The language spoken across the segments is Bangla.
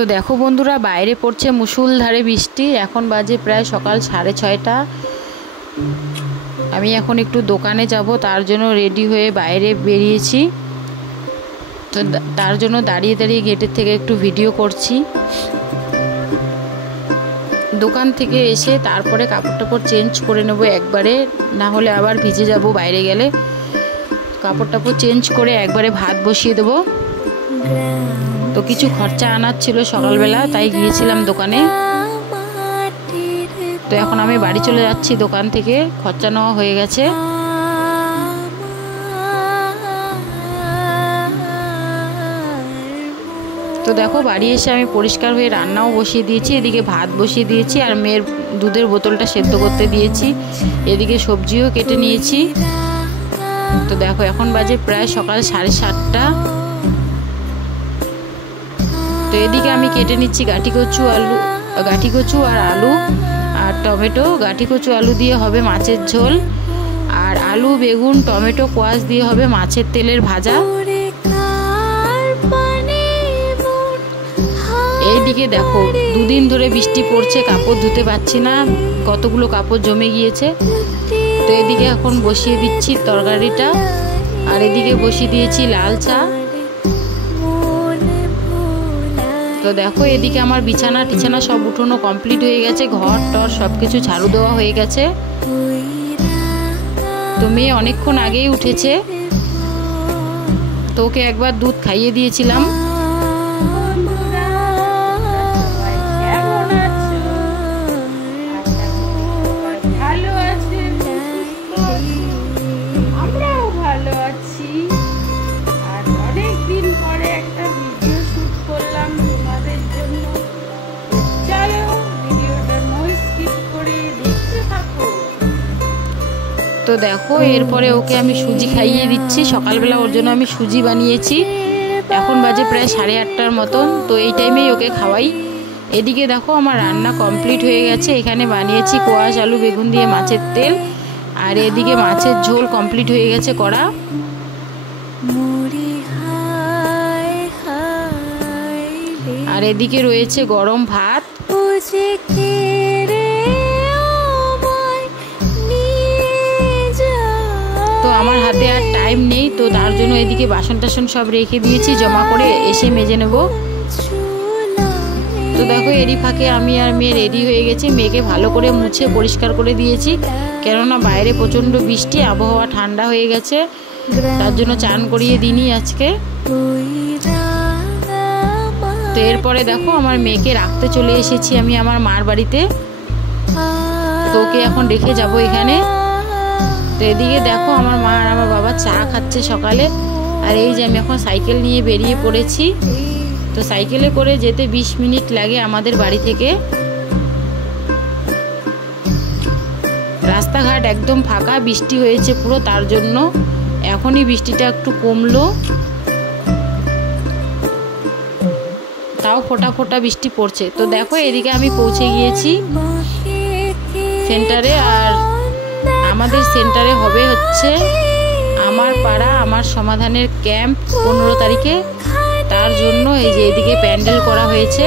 তো দেখো বন্ধুরা, বাইরে পড়ছে মুষলধারে বৃষ্টি। এখন বাজে প্রায় সকাল 6:30। আমি এখন একটু দোকানে যাব, তার জন্য রেডি হয়ে বাইরে বেরিয়েছি। তো তার জন্য দাঁড়িয়ে দাঁড়িয়ে গেটের থেকে একটু ভিডিও করছি। দোকান থেকে এসে তারপরে কাপড় টাপড় চেঞ্জ করে নেব একবারে, না হলে আবার ভিজে যাব বাইরে গেলে। কাপড় টাপড় চেঞ্জ করে একবারে ভাত বসিয়ে দেবো। তো কিছু খরচা আনার ছিল সকালবেলা, তাই গিয়েছিলাম দোকানে। তো এখন আমি বাড়ি চলে যাচ্ছি দোকান থেকে, খরচা নেওয়া হয়ে গেছে। তো দেখো বাড়ি এসে আমি পরিষ্কার হয়ে রান্নাও বসিয়ে দিয়েছি। এদিকে ভাত বসিয়ে দিয়েছি আর মেয়ের দুধের বোতলটা সেদ্ধ করতে দিয়েছি। এদিকে সবজিও কেটে নিয়েছি। তো দেখো এখন বাজে প্রায় সকাল 7:30। তো এদিকে আমি কেটে নিচ্ছি গাঠি কচু আর আলু আর টমেটো। গাঠি কচু আলু দিয়ে হবে মাছের ঝোল, আর আলু বেগুন টমেটো কোয়াশ দিয়ে হবে মাছের তেলের ভাজা। এইদিকে দেখো দুদিন ধরে বৃষ্টি পড়ছে, কাপড় ধুতে পারছি না, কতগুলো কাপড় জমে গিয়েছে। তো এদিকে এখন বসিয়ে দিচ্ছি তরকারিটা, আর এদিকে বসিয়ে দিয়েছি লাল চা। তো দেখো এদিকে আমার বিছানা টিছানা সব উঠোনো কমপ্লিট হয়ে গেছে, ঘর টর সব কিছু ঝাড়ু দেওয়া হয়ে গেছে। তো মেয়ে অনেকক্ষণ আগেই উঠেছে, তো ওকে একবার দুধ খাইয়ে দিয়েছিলাম। তো দেখো এরপরে ওকে আমি সুজি খাইয়ে দিচ্ছি। সকালবেলা ওর জন্য আমি সুজি বানিয়েছি। এখন বাজে প্রায় 8:30 মতন। তো এই টাইমেই ওকে খাওয়াই। এদিকে দেখো আমার রান্না কমপ্লিট হয়ে গেছে। এখানে বানিয়েছি কোয়াশ আলু বেগুন দিয়ে মাছের তেল, আর এদিকে মাছের ঝোল কমপ্লিট হয়ে গেছে করা। আর এদিকে রয়েছে গরম ভাত। তো আমার হাতে আর টাইম নেই, তো তার জন্য এদিকে বাসন টাসন সব রেখে দিয়েছি, জমা করে এসে মেজে নেব। তো দেখো এরই ফাঁকে আমি আর মেয়ে রেডি হয়ে গেছি। মেয়েকে ভালো করে মুছে পরিষ্কার করে দিয়েছি, কেননা বাইরে প্রচণ্ড বৃষ্টি, আবহাওয়া ঠান্ডা হয়ে গেছে, তার জন্য চান করিয়ে দিইনি আজকে। তো এরপরে দেখো আমার মেয়েকে রাখতে চলে এসেছি আমি আমার মার বাড়িতে। তো ওকে এখন রেখে যাব এখানে। তো এদিকে দেখো আমার মা আর আমার বাবা চা খাচ্ছে সকালে। আর এই যে আমি এখন সাইকেল নিয়ে বেরিয়ে পড়েছি। তো সাইকেলে করে যেতে 20 মিনিট লাগে আমাদের বাড়ি থেকে। রাস্তাঘাট একদম ফাঁকা, বৃষ্টি হয়েছে পুরো, তার জন্য এখনই বৃষ্টিটা একটু কমলো, তাও ফোঁটা ফোঁটা বৃষ্টি পড়ছে। তো দেখো এদিকে আমি পৌঁছে গিয়েছি সেন্টারে। আর আমাদের সেন্টারে হবে হচ্ছে আমার পাড়া আমার সমাধানের ক্যাম্প 15 তারিখে। তার জন্য এই যে এদিকে প্যান্ডেল করা হয়েছে।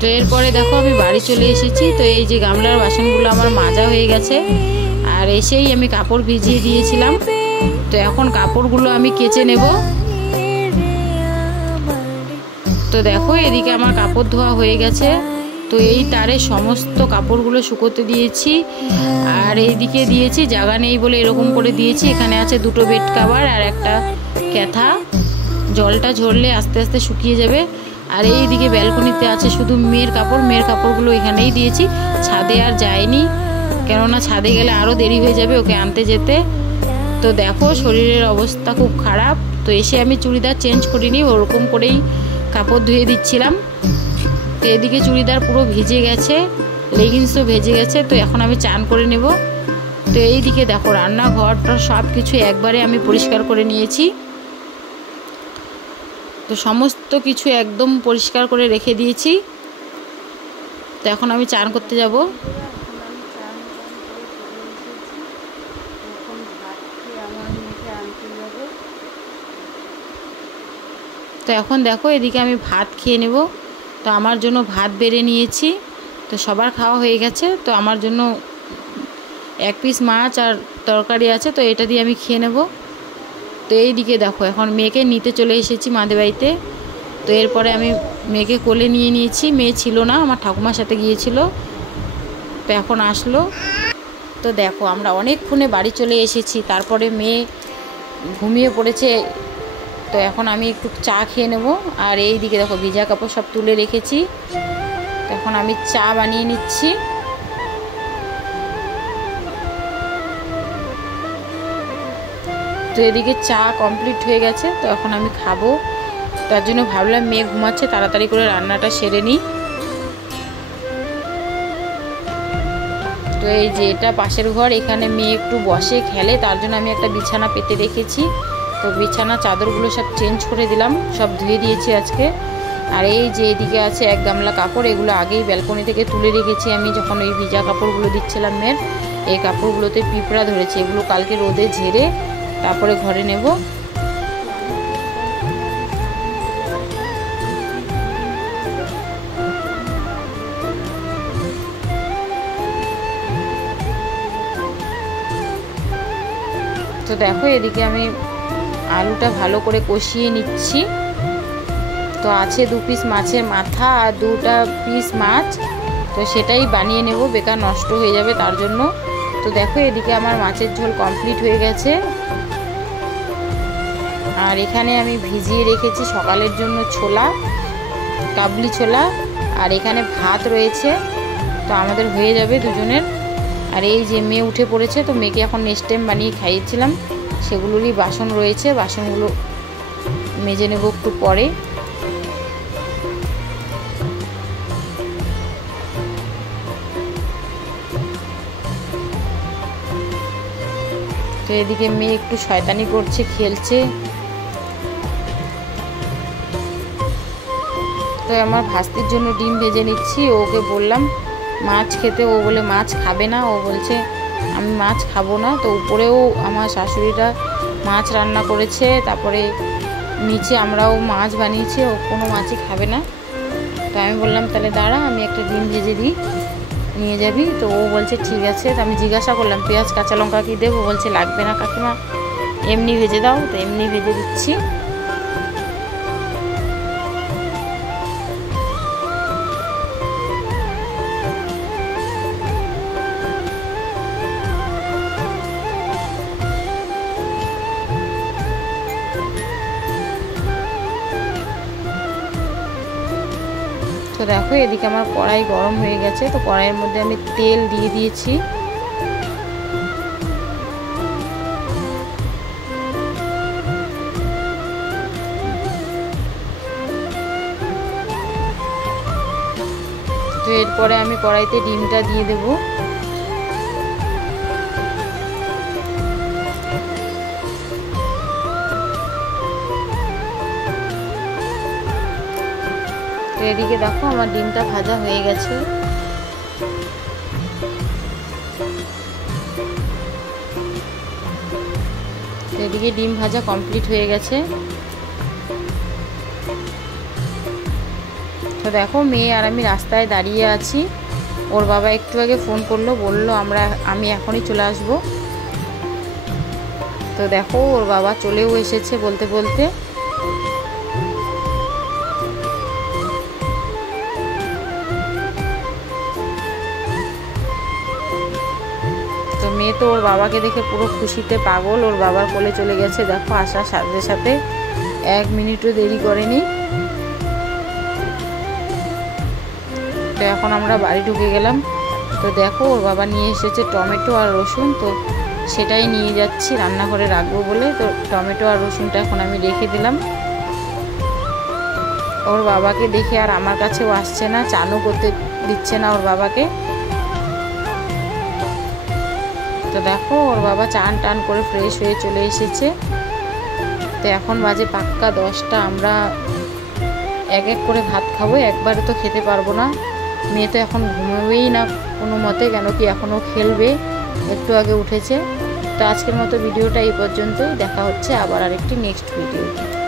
তো এরপরে দেখো আমি বাড়ি চলে এসেছি। তো এই যে গামলার বাসনগুলো আমার মাজা হয়ে গেছে, আর এসেই আমি কাপড় ভিজিয়ে দিয়েছিলাম। তো এখন কাপড়গুলো আমি কেচে নেব। তো দেখো এদিকে আমার কাপড় ধোয়া হয়ে গেছে। তো এই তারে সমস্ত কাপড়গুলো শুকোতে দিয়েছি, আর এইদিকে দিয়েছি জায়গা নেই বলে এরকম করে দিয়েছি। এখানে আছে 2টো বেড কভার আর একটা ক্যাথা, জলটা ঝরলে আস্তে আস্তে শুকিয়ে যাবে। আর এইদিকে ব্যালকনিতে আছে শুধু মেয়ের কাপড়গুলো এখানেই দিয়েছি, ছাদে আর যায়নি, কেননা ছাদে গেলে আরও দেরি হয়ে যাবে ওকে আনতে যেতে। তো দেখো শরীরের অবস্থা খুব খারাপ। তো এসে আমি চুড়িদার চেঞ্জ করিনি, ওরকম করেই কাপড় ধুয়ে দিচ্ছিলাম। তো এদিকে চুড়িদার পুরো ভিজে গেছে, লেগিংসও ভেজে গেছে। তো এখন আমি চান করে নেব। তো এইদিকে দেখো রান্নাঘরটা সব কিছু একবারে আমি পরিষ্কার করে নিয়েছি। তো সমস্ত কিছু একদম পরিষ্কার করে রেখে দিয়েছি। তো এখন আমি চান করতে যাব। তো এখন দেখো এদিকে আমি ভাত খেয়ে নেব। তো আমার জন্য ভাত বেড়ে নিয়েছি। তো সবার খাওয়া হয়ে গেছে। তো আমার জন্য 1 পিস মাছ আর তরকারি আছে, তো এটা দিয়ে আমি খেয়ে নেব। তো এইদিকে দেখো এখন মেয়েকে নিতে চলে এসেছি মাদের বাড়িতে। তো এরপরে আমি মেয়েকে কোলে নিয়ে নিয়েছি। মেয়ে ছিল না, আমার ঠাকুমার সাথে গিয়েছিল, তো এখন আসলো। তো দেখো আমরা অনেকক্ষণে বাড়ি চলে এসেছি, তারপরে মেয়ে ঘুমিয়ে পড়েছে। তো এখন আমি একটু চা খেয়ে নেব। আর এই দিকে দেখো ভিজা কাপড় সব তুলে রেখেছি। তো এখন আমি চা বানিয়ে নিচ্ছি। তো এদিকে চা কমপ্লিট হয়ে গেছে। তো এখন আমি খাবো, তার জন্য ভাবলাম মেয়ে ঘুমাচ্ছে, তাড়াতাড়ি করে রান্নাটা সেরে নিই। তো এই যে এটা পাশের ঘর, এখানে মেয়ে একটু বসে খেলে, তার জন্য আমি একটা বিছানা পেতে রেখেছি। তো বিছানা চাদরগুলো সব চেঞ্জ করে দিলাম, সব ধুয়ে দিয়েছি আজকে। আর এই যে এদিকে আছে 1 গামলা কাপড়, এগুলো আগেই ব্যালকনি থেকে তুলে রেখেছি আমি, যখন ওই ভিজা কাপড়গুলো দিচ্ছিলাম মেয়ের। এই কাপড়গুলোতে পিঁপড়া ধরেছে, এগুলো কালকে রোদে ঝেড়ে তারপরে ঘরে নেব। তো দেখো এদিকে আমি আলুটা ভালো করে কষিয়ে নিচ্ছি। তো আছে 2 পিস মাছের মাথা আর 2টা পিস মাছ, তো সেটাই বানিয়ে নেব, বেকার নষ্ট হয়ে যাবে তার জন্য। তো দেখো এদিকে আমার মাছের ঝোল কমপ্লিট হয়ে গেছে। আর এখানে আমি ভিজিয়ে রেখেছি সকালের জন্য ছোলা, কাবলি ছোলা। আর এখানে ভাত রয়েছে, তো আমাদের হয়ে যাবে দুজনের। আর এই যে মেয়ে উঠে পড়েছে, তো মেয়েকে এখন নেক্সট টাইম বানিয়ে খাইয়েছিলাম, সেগুলোরই বাসন রয়েছে, বাসনগুলো মেজে নেব একটু পরে। তো এদিকে মেয়ে একটু শয়তানি করছে, খেলছে। তো আমার ভাস্তির জন্য ডিম ভেজে নিচ্ছি। ওকে বললাম মাছ খেতে, ও বলে মাছ খাবে না, ও বলছে আমি মাছ খাবো না। তো উপরেও আমার শাশুড়িরা মাছ রান্না করেছে, তারপরে নিচে আমরাও মাছ বানিয়েছি, ও কোনো মাছই খাবে না। তো আমি বললাম তাহলে দাঁড়া, আমি একটা ডিম ভেজে দিই, নিয়ে যাবি। তো ও বলছে ঠিক আছে। তো আমি জিজ্ঞাসা করলাম পেঁয়াজ কাঁচা লঙ্কা কি দেবো, বলছে লাগবে না কাকিমা, এমনি ভেজে দাও। তো এমনি ভেজে দিচ্ছি। তো দেখো এদিকে আমার কড়াই গরম হয়ে গেছে। তো কড়াইয়ের মধ্যে আমি তেল দিয়ে দিয়েছি। তো এরপরে আমি কড়াইতে ডিমটা দিয়ে দেব। তো এদিকে দেখো আমার ডিমটা ভাজা হয়ে গেছে। তো এদিকে ডিম ভাজা কমপ্লিট হয়ে গেছে। তো দেখো মেয়ে আর আমি রাস্তায় দাঁড়িয়ে আছি। ওর বাবা একটু আগে ফোন করলো, বললো আমি এখনই চলে আসব। তো দেখো ওর বাবা চলেও এসেছে বলতে বলতে। তো মেয়ে তো ওর বাবাকে দেখে পুরো খুশিতে পাগল, ওর বাবার কোলে চলে গেছে। দেখো আসার সাথে সাথে 1 মিনিটও দেরি করেনি। তো এখন আমরা বাড়ি ঢুকে গেলাম। তো দেখো ওর বাবা নিয়ে এসেছে টমেটো আর রসুন, তো সেটাই নিয়ে যাচ্ছি রান্নাঘরে রাখবো বলে। তো টমেটো আর রসুনটা এখন আমি রেখে দিলাম। ওর বাবাকে দেখে আর আমার কাছেও আসছে না, চানও করতে দিচ্ছে না ওর বাবাকে। তো দেখো ওর বাবা চান টান করে ফ্রেশ হয়ে চলে এসেছে। তো এখন বাজে পাক্কা 10টা। আমরা এক এক করে ভাত খাবো, একবারে তো খেতে পারবো না। মেয়ে তো এখন ঘুমোবেই না কোনো মতে, কেন কি এখনও খেলবে, একটু আগে উঠেছে। তো আজকের মতো ভিডিওটা এই পর্যন্তই, দেখা হচ্ছে আবার আরেকটি নেক্সট ভিডিওতে।